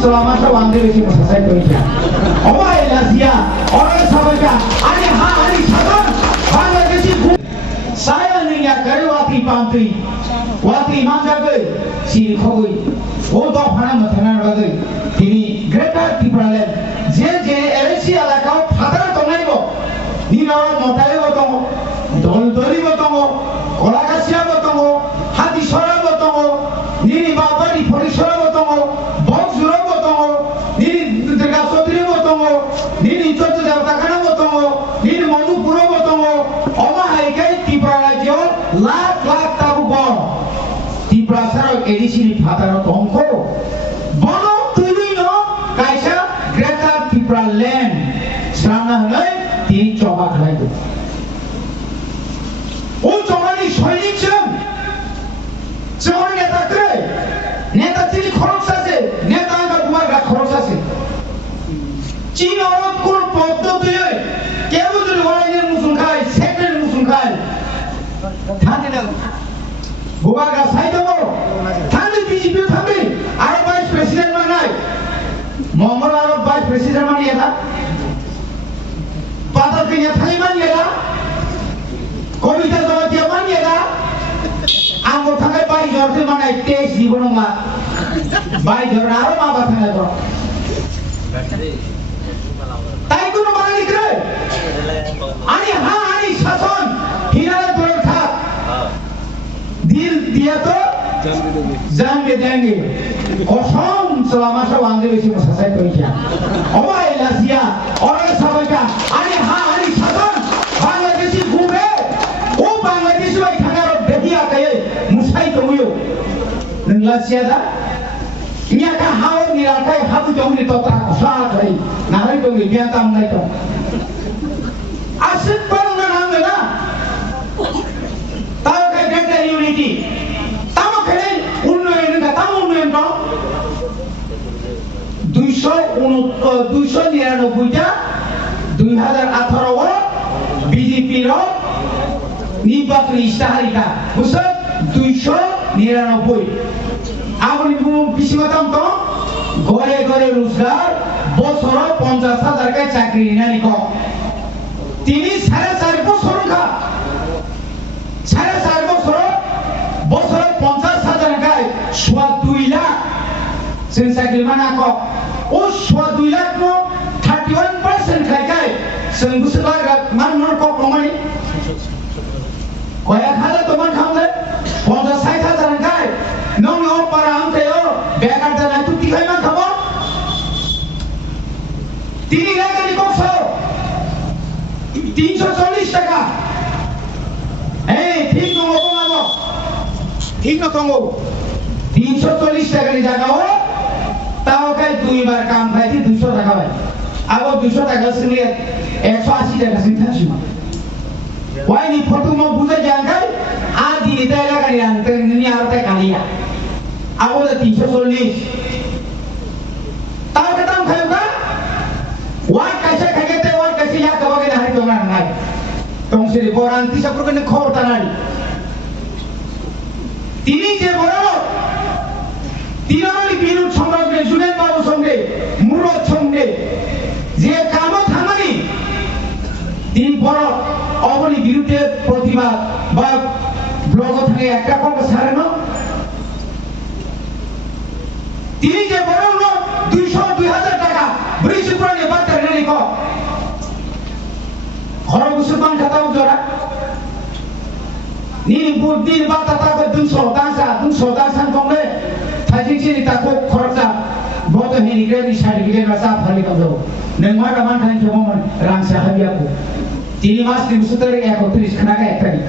selama sewang di sini selesai kerja. Oma Elasia, orang sahaja, hari sahaja, Bangladesh saya ni ya kerja wati manjaga, si koi, dok mana mathanan bagai, ini Greater Tripura je LC alakau fatara tongai bo, ni orang motai bo tongo, doli bo tongo, kolakasia bo tongo, hati sora bo tongo, ni bapa di polisora bo tongo, box zura bo tongo, ni dekat sotri bo tongo, ni coto jabatan bo tongo, ni monu pura bo tongo, oma haikai Tripura jo lak tabu bo, Tripura saro edisi ni fatara tongko, bono tuli no kaisa Greater Tripura land, serana hai di coba kelai tu. coba ni sainik chen, seorang neta kere, neta tiri khorok sase, neta angkat kumar gak khorok sase. Cina orang kur potto tu ye, kya betul orang ini musuh kai, sekren musuh kai. Thane dah, buka gak saya tu, thane BJP thane, Arab Vice President mana? Muhammad Arab Vice President mana ya tak? Padahal punya thane mana ya tak? Komite Jawa mana ya tak? Anggo thane bayi jorte mana? Tes di bono mak, bayi jor Arab apa thane tu? Tapi kuno mana ni kere? Ani sason, hina turun khap. Dia tu jam ke देंगे Kosong selama sewang di sini selesai kerja. Oma Elasia, orang sahaja, hari sahaja, Bangladesh gune, Bangladesh baik tangan bedia kaya, musai tumuyo, Elasia dah, ni akan hawa ni akan hawa jauh ni tota kosong kaya, nahari tu ni biar tam naik tu. Asyik pun orang na, tahu kaya greater unity. দুইশো 99টা 2018 বিজেপির নির্বাচনী ইস্তাহারিকা বুঝছো 299 আপনি বিশিমতাম তো ঘরে ঘরে রোজগার বছর 50,000 টাকা চাকরি নানি ক তিনি 4.5 বছর খা 4.5 বছর 50,000 টাকায় 2 lakh sen sakil mana kok us 2 lakh no 31% kai sen busalaga man kok komani koya khala to man khamle 50,000 kai no para amte yo bekar jana tu tikai man khabo tini lakh ni kok so 340 টাকা ঠিক no ngomong ঠিক no tongo 340 টাকা ni jaga ho tahu kan 2 bar काम खाई थी 200 টাকা भाई अब 200 টাকা से लिए 180 টাকা से था cuma wah ini foto mau buka jangan adi itu lah kan yang ini harta kalian aku udah 340 tahu kata kamu kan wah kasih kaget wah kasih ya kau bagaimana hari tuan ngai tong sini orang tisap perlu kena khor tanari ini je borong তিনলি বিরুদ্ধ সংগ্রামে জুনেদ বাবুর সঙ্গে মুরদ সঙ্গে যে কাম থামানি তিনি বড় অবলি বিরুদ্ধে প্রতিবাদ বা ব্লগ থেকে একটা কথা ছাড়েন তিনি যে বড় 200,000 টাকা বৃহস্পতি বাচ্চা রেলি ক ঘর মুসলমান খাতাও জোড়া নি বুদ্ধির বাতা তাকে 200 দাসা কমলে Tadi sini takut korupsi, bodoh ini kira sertifikat rasa hari kamu. Nengmar kaman kan cuma rangsa hari aku. Tini mas di musuh teri aku tulis kena kayak tadi.